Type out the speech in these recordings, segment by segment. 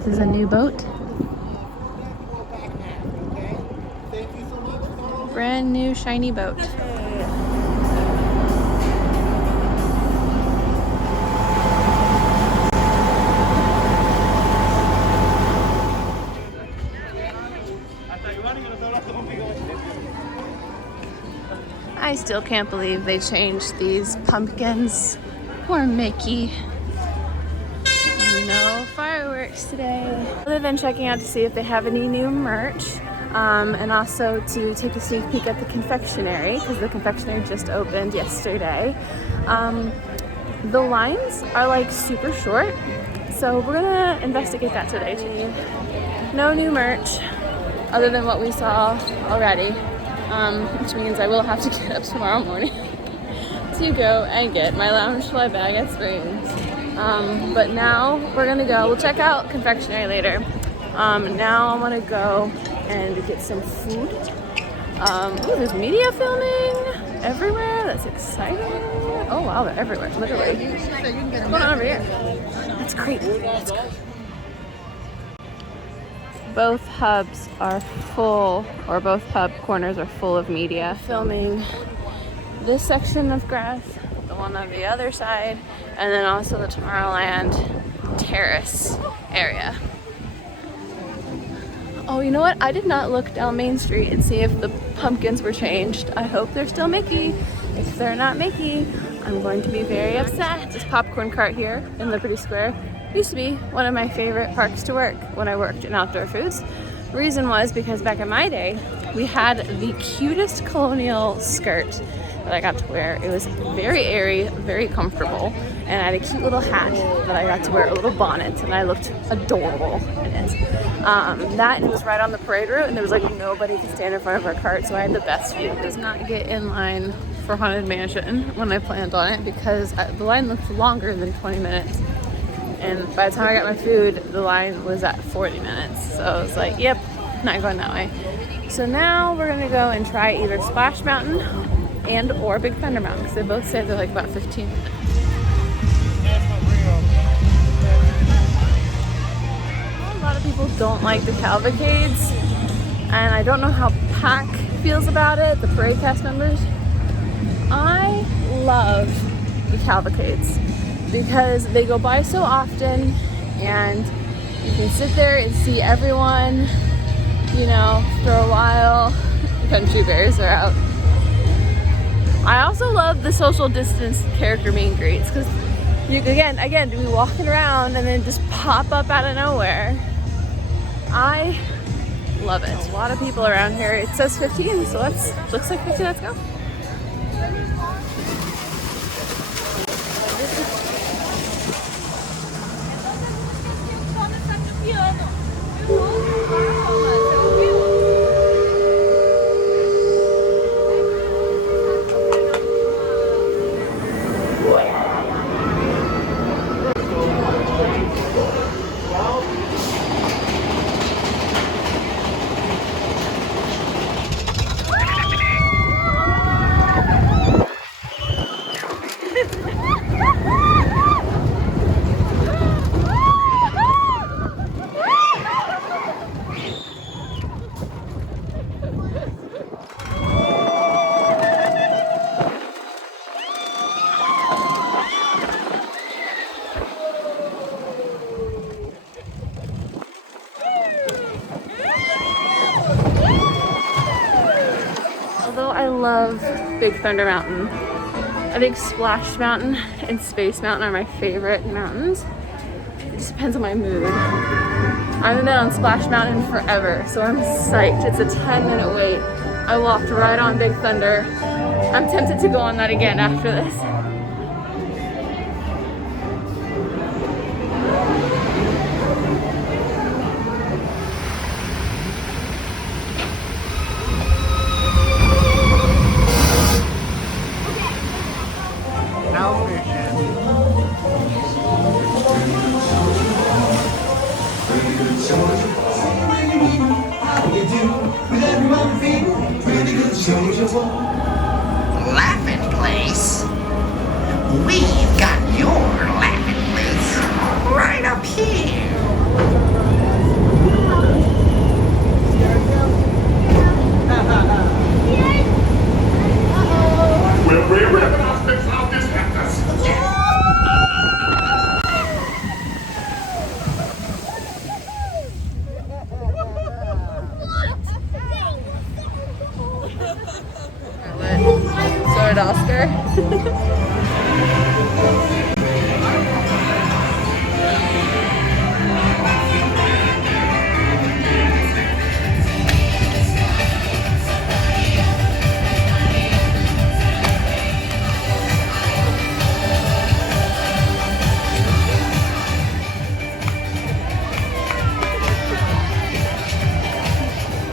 This is a new boat. Brand new shiny boat. I still can't believe they changed these pumpkins for Mickey. No fireworks today. Other than checking out to see if they have any new merch, and also to take a sneak peek at the confectionery, because the confectionery just opened yesterday. The lines are like super short, so we're gonna investigate that today too. No new merch other than what we saw already, which means I will have to get up tomorrow morning to go and get my Loungefly bag at Springs. But now we're gonna go, we'll check out confectionery later. Now I'm gonna go and get some food. Ooh, there's media filming everywhere. That's exciting. Oh wow, they're everywhere, literally. What's going on over here? That's great. That's great. Both hubs are full, or both hub corners are full of media filming this section of grass, the one on the other side, and then also the Tomorrowland terrace area. Oh, you know what? I did not look down Main Street and see if the pumpkins were changed. I hope they're still Mickey. If they're not Mickey, I'm going to be very upset. This popcorn cart here in Liberty Square used to be one of my favorite parks to work when I worked in outdoor foods. The reason was because back in my day, we had the cutest colonial skirt that I got to wear. It was very airy, very comfortable, and I had a cute little hat that I got to wear, a little bonnet, and I looked adorable in it. That was right on the parade route, and there was like nobody could stand in front of our cart, so I had the best view. It does not get in line for Haunted Mansion when I planned on it, because the line looked longer than 20 minutes. And by the time I got my food, the line was at 40 minutes. So I was like, yep, not going that way. So now we're gonna go and try either Splash Mountain and or Big Thunder Mountain, because they both say they're like about 15 minutes. A lot of people don't like the cavalcades, and I don't know how PAC feels about it, the parade cast members. I love the cavalcades because they go by so often, and you can sit there and see everyone, you know, for a while. Country bears are out. I also love the social distance character meet and greets, because you again be walking around and then just pop up out of nowhere. I love it. A lot of people around here. It says 15, so looks like 15. Let's go. Although I love Big Thunder Mountain, I think Splash Mountain and Space Mountain are my favorite mountains. It just depends on my mood. I haven't been on Splash Mountain forever, so I'm psyched. It's a 10-minute wait. I walked right on Big Thunder. I'm tempted to go on that again after this. Laughing place? We've got your laughing place right up here. Lord Oscar.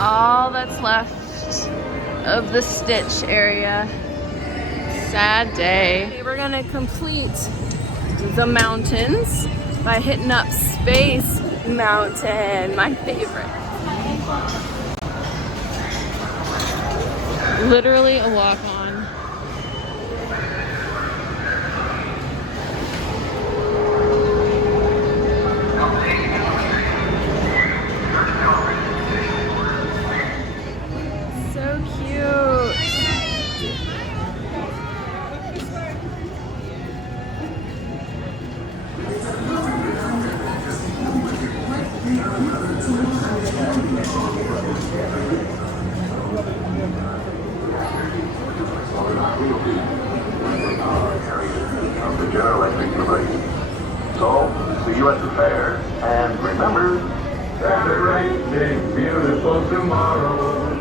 All that's left of the Stitch area. Sad day. We're gonna complete the mountains by hitting up Space Mountain, my favorite. Literally a walk on. The General Electric Parade. So, see you at the fair, and remember, have a great big beautiful tomorrow.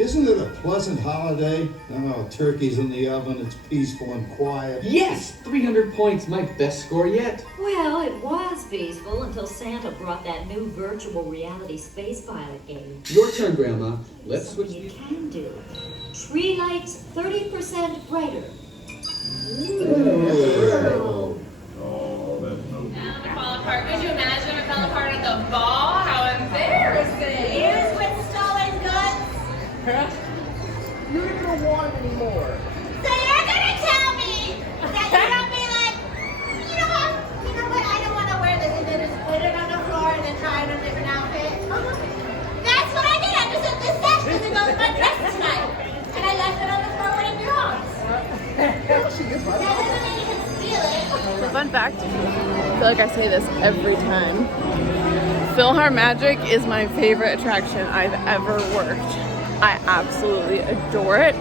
Isn't it a pleasant holiday? Oh, turkey's in the oven, it's peaceful and quiet. Yes! 300 points, my best score yet. Well, it was peaceful until Santa brought that new virtual reality space pilot game. Your turn, Grandma. Let's switch Something you these. can do. Tree lights 30% brighter. Oh, It fell apart. Could you imagine if it fell apart at the ball? How embarrassing! Here's with stolen goods. You don't want anymore. So you're gonna tell me that you're gonna be like, you know what? I don't want to wear this, and then just put it on the floor and then try on a different outfit. That's what I did. I just took this set because it goes with my dress tonight, and I left it on the floor when it belongs. That doesn't mean you can steal it. The fun fact, I feel like I say this every time. PhilharMagic is my favorite attraction I've ever worked. I absolutely adore it.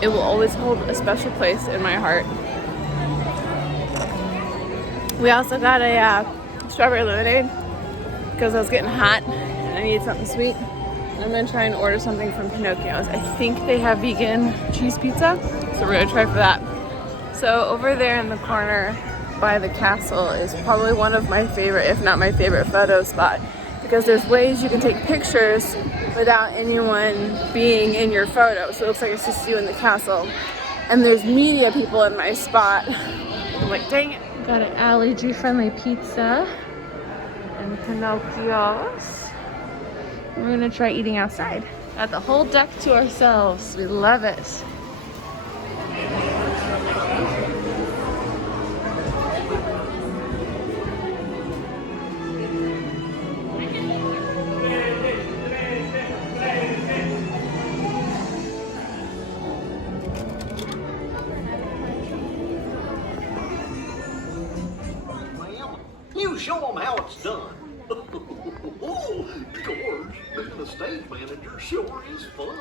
It will always hold a special place in my heart. We also got a strawberry lemonade because I was getting hot and I needed something sweet. I'm gonna try and order something from Pinocchio's. I think they have vegan cheese pizza, so we're gonna try for that. So over there in the corner by the castle is probably one of my favorite, if not my favorite, photo spot, because there's ways you can take pictures without anyone being in your photo. So it looks like it's just you in the castle. And there's media people in my spot. I'm like, dang it. Got an allergy-friendly pizza and Pinocchio's. We're gonna try eating outside. Got the whole deck to ourselves. We love it. You show them how it's done. Oh, gosh, being a stage manager sure is fun.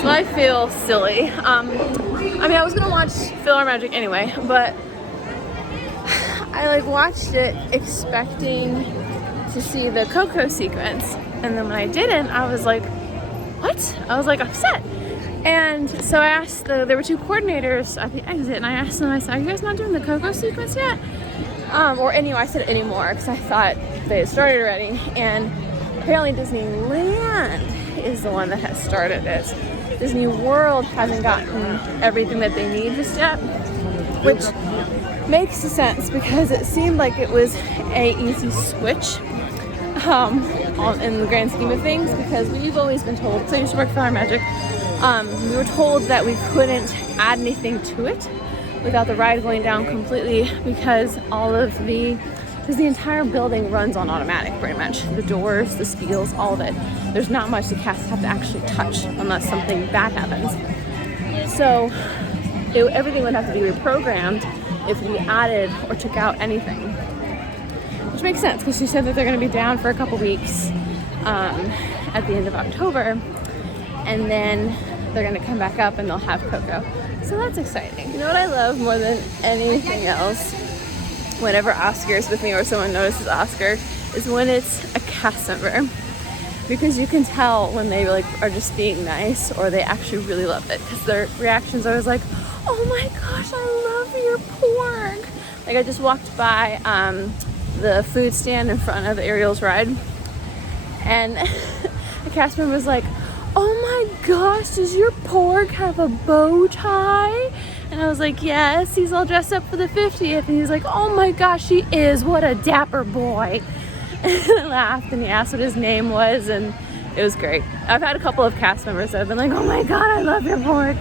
So I feel silly. I mean, I was gonna watch PhilharMagic anyway, but I watched it expecting to see the Coco sequence, and then when I didn't, I was like, what? I was upset. And so I asked, there were two coordinators at the exit, and I asked them, I said, are you guys not doing the Coco sequence yet? Or anyway, I said anymore because I thought they had started already. And apparently Disneyland is the one that has started it. Disney World hasn't gotten everything that they need just yet, which makes sense because it seemed like it was a easy switch in the grand scheme of things, because we've always been told, so I used to work for PhilharMagic, we were told that we couldn't add anything to it without the ride going down completely, because the entire building runs on automatic pretty much. The doors, the spiels, all of it. There's not much the cast have to actually touch unless something bad happens. So everything would have to be reprogrammed if we added or took out anything. Which makes sense because she said that they're going to be down for a couple weeks at the end of October. And then they're gonna come back up and they'll have cocoa. So that's exciting. You know what I love more than anything else whenever Oscar is with me or someone notices Oscar is when it's a cast member. Because you can tell when they like are just being nice or they actually really love it. Because their reactions are always like, oh my gosh, I love your pork. Like I just walked by the food stand in front of Ariel's ride, and the cast member was like, oh my gosh, does your pork have a bow tie? And I was like, yes, he's all dressed up for the 50th. And he's like, oh my gosh, he is, what a dapper boy. And I laughed and he asked what his name was, and it was great. I've had a couple of cast members that have been like, oh my god, I love your pork.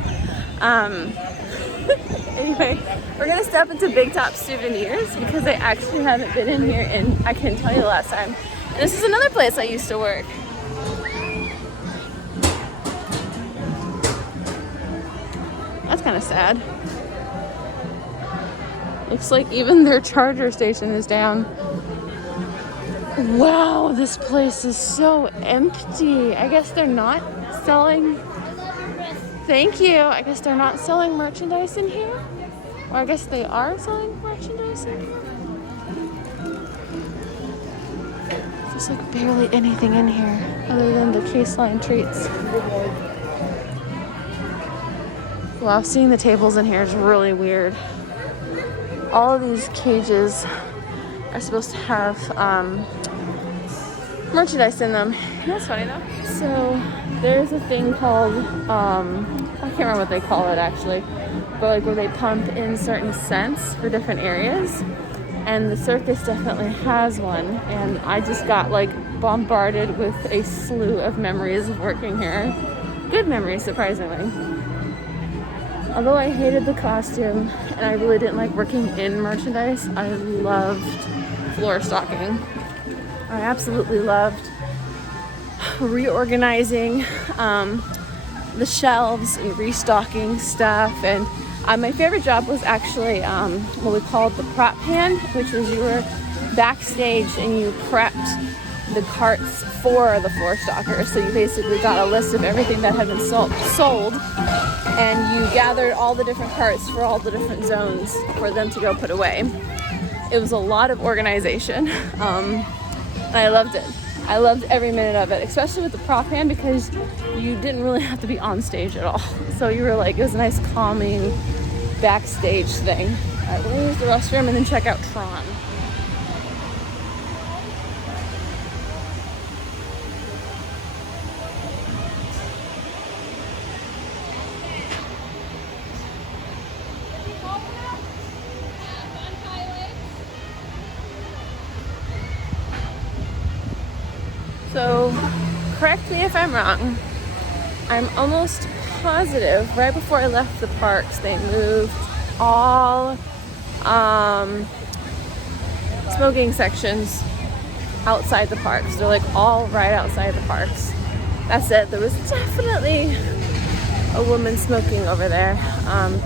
Anyway, we're gonna step into Big Top Souvenirs because I actually haven't been in here and I couldn't tell you the last time. And this is another place I used to work. That's kind of sad. Looks like even their charger station is down. Wow, this place is so empty. I guess they're not selling. Thank you. I guess they're not selling merchandise in here. Or I guess they are selling merchandise in here. There's like barely anything in here other than the Case Line treats. Wow, seeing the tables in here is really weird. All of these cages are supposed to have merchandise in them. That's funny though. So there's a thing called, I can't remember what they call it actually, but like where they pump in certain scents for different areas. And the circus definitely has one. And I just got like bombarded with a slew of memories of working here. Good memories, surprisingly. Although I hated the costume and I really didn't like working in merchandise, I loved floor stocking. I absolutely loved reorganizing the shelves and restocking stuff. And my favorite job was actually what we called the prop hand, which was you were backstage and you prepped the carts for the floor stockers. So you basically got a list of everything that had been sold, and you gathered all the different carts for all the different zones for them to go put away. It was a lot of organization, and I loved it. I loved every minute of it, especially with the prop hand because you didn't really have to be on stage at all. So you were like, it was a nice calming backstage thing. All right, we're gonna use the restroom and then check out Tron. So, correct me if I'm wrong, I'm almost positive right before I left the parks they moved all smoking sections outside the parks. They're like all right outside the parks. That's it. There was definitely a woman smoking over there.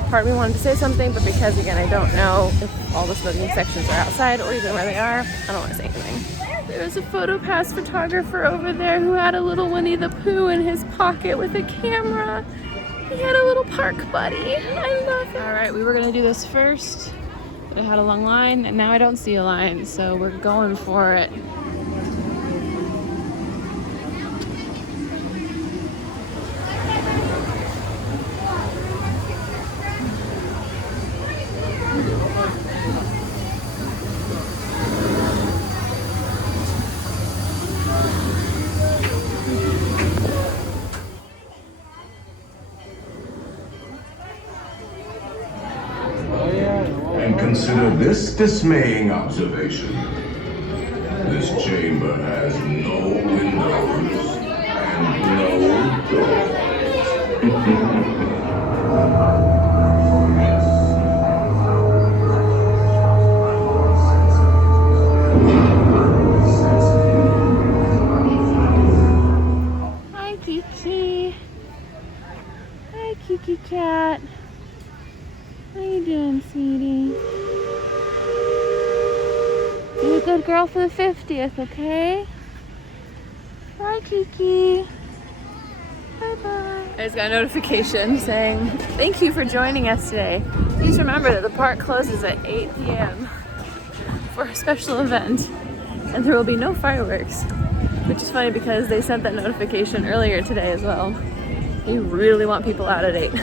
Part of me wanted to say something, but because again I don't know if all the smoking sections are outside or even where they are, I don't want to say anything. There's a PhotoPass photographer over there who had a little Winnie the Pooh in his pocket with a camera. He had a little park buddy. I love it. All right, we were gonna do this first, but I had a long line, and now I don't see a line, so we're going for it. Consider this dismaying observation. This chamber has no windows and no doors. Hi, Kiki. Hi, Kiki cat. How you doing, sweetie? Be a good girl for the 50th, okay? Bye, Kiki. Bye-bye. I just got a notification saying, thank you for joining us today. Please remember that the park closes at 8 p.m. for a special event, and there will be no fireworks. Which is funny because they sent that notification earlier today as well. They really want people out at 8.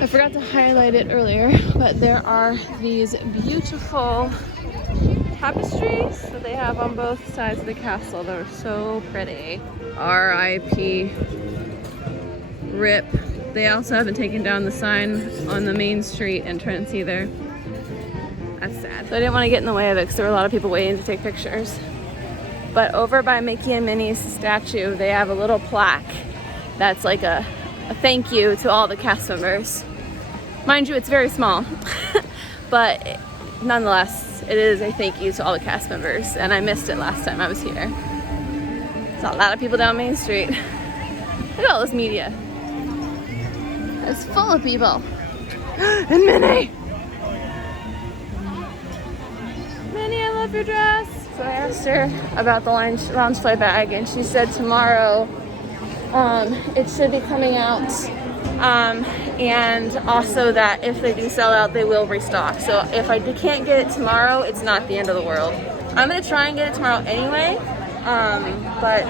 I forgot to highlight it earlier, but there are these beautiful tapestries that they have on both sides of the castle. They're so pretty. R.I.P. RIP. They also haven't taken down the sign on the Main Street entrance either. That's sad. So I didn't want to get in the way of it because there were a lot of people waiting to take pictures. But over by Mickey and Minnie's statue, they have a little plaque that's like a thank you to all the cast members. Mind you, it's very small, but nonetheless, it is a thank you to all the cast members, and I missed it last time I was here. There's a lot of people down Main Street. Look at all this media. It's full of people. And Minnie! Minnie, I love your dress! So I asked her about the Loungefly bag, and she said tomorrow it should be coming out, and also that if they do sell out, they will restock. So if I can't get it tomorrow, it's not the end of the world. I'm gonna try and get it tomorrow anyway, but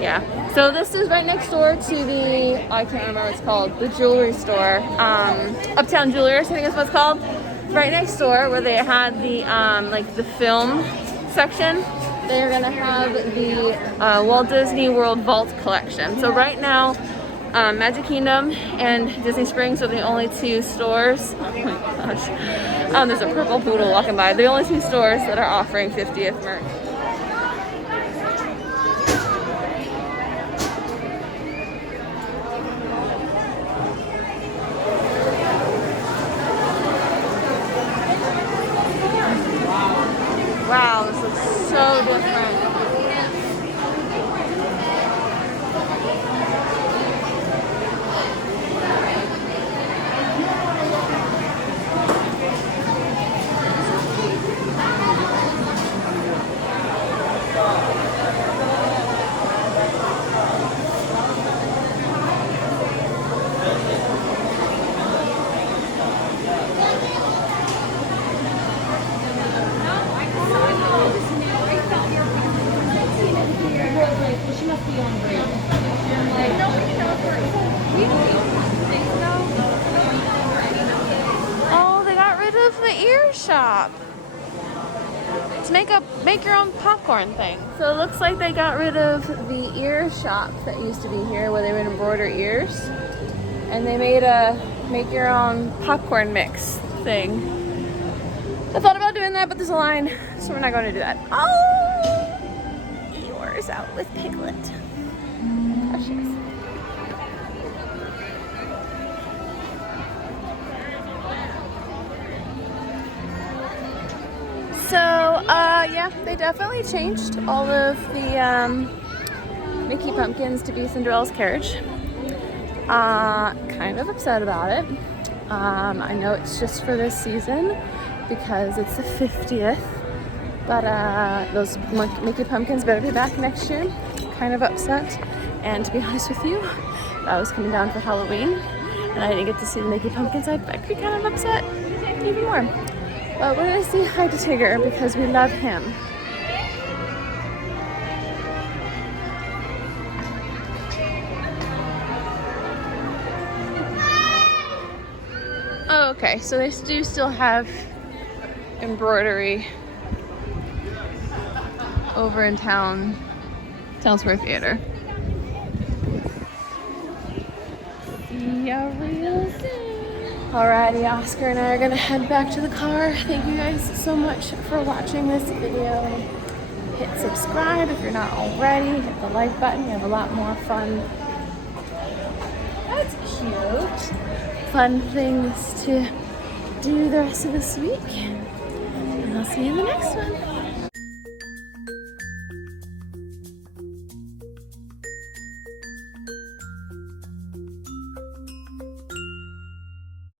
yeah. So this is right next door to the, I can't remember what it's called, the jewelry store, Uptown Jewelers, I think is what it's called. Right next door where they had the like the film section, they're gonna have the Walt Disney World Vault collection. So right now, Magic Kingdom and Disney Springs are the only two stores. Oh my gosh. There's a purple poodle walking by. The only two stores that are offering 50th merch. Wow, this looks so different. Oh, they got rid of the ear shop. To make your own popcorn thing. So it looks like they got rid of the ear shop that used to be here where they would embroider ears. And they made a make your own popcorn mix thing. I thought about doing that, but there's a line, so we're not going to do that. Oh! Eeyore's out with Piglet. Precious. So, yeah, they definitely changed all of the Mickey pumpkins to be Cinderella's carriage. Kind of upset about it. I know it's just for this season because it's the 50th, but those Mickey pumpkins better be back next year. Kind of upset, and to be honest with you, I was coming down for Halloween and I didn't get to see the Mickey pumpkins. I'd be kind of upset even more. But we're gonna say hi to Tigger because we love him. Oh, okay, so they do still have embroidery over in Town Square Theater. See ya real soon. Alrighty, Oscar and I are gonna head back to the car. Thank you guys so much for watching this video. Hit subscribe if you're not already. Hit the like button. We have a lot more fun. That's cute. Fun things to do the rest of this week. And I'll see you in the next one.